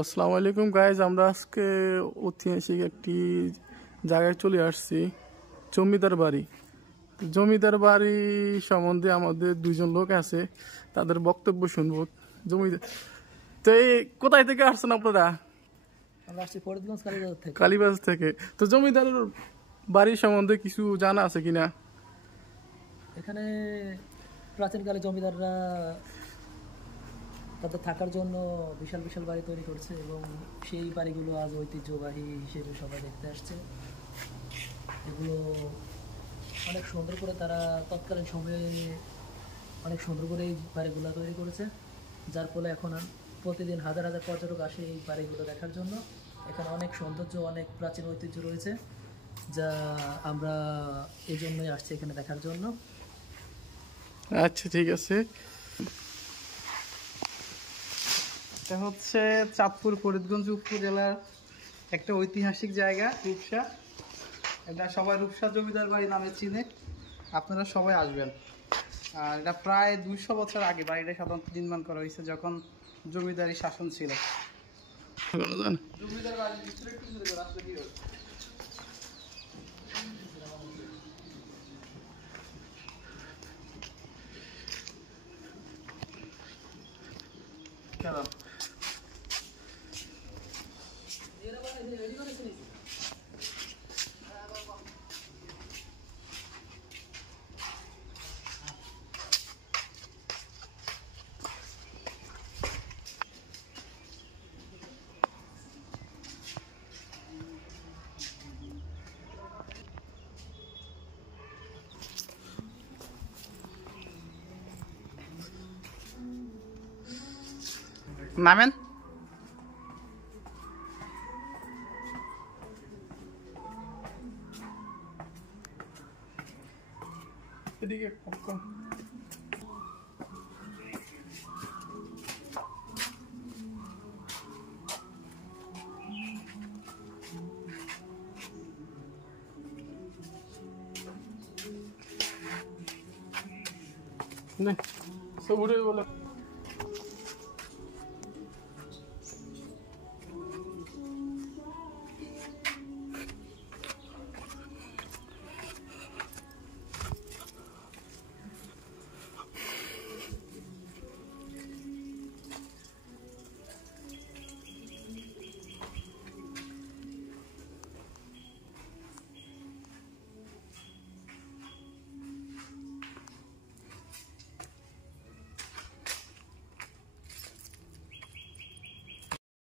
আসসালামু আলাইকুম গাইজ, আমরা আজকে ঐতিহাসিক একটি জায়গায় চলে আসছি, জমিদার বাড়ি। জমিদার বাড়ি সম্বন্ধে আমাদের দুইজন লোক আছে, তাদের বক্তব্য শুনবো। জমিদার তো এই কোথায় থেকে আসছেন আপনারা? কালীবাজার থেকে। তো জমিদার বাড়ি সম্বন্ধে কিছু জানা আছে কিনা? এখানে প্রাচীনকালে জমিদাররা তাদের থাকার জন্য বিশাল বিশাল বাড়ি তৈরি করছে এবং সেই বাড়িগুলো আজ ঐতিহ্যবাহী হিসেবে সবাই দেখতে আসছে। এগুলো অনেক সুন্দর করে তারা তৎকালীন সময়ে অনেক সুন্দর করে এই বাড়িগুলো তৈরি করেছে, যার ফলে এখন প্রতিদিন হাজার হাজার পর্যটক আসে এই বাড়িগুলো দেখার জন্য। এখানে অনেক সৌন্দর্য, অনেক প্রাচীন ঐতিহ্য রয়েছে, যা আমরা এই জন্যই আসছি এখানে দেখার জন্য। আচ্ছা, ঠিক আছে। এটা হচ্ছে চাঁদপুর ফরিদগঞ্জ উপজেলার একটা ঐতিহাসিক জায়গা, রূপসা। এটা সবাই রূপসা জমিদার বাড়ি নামে চিনে, আপনারা সবাই আসবেন। আর এটা প্রায় 200 বছর আগে বাড়িটা সাধারণত নির্মাণ করা হয়েছে, যখন জমিদারি শাসন ছিল। জমিদার বাড়ির ভিতরে একটু আসলে কি হবে? নামেন। এদিকে সব উঠে বলো।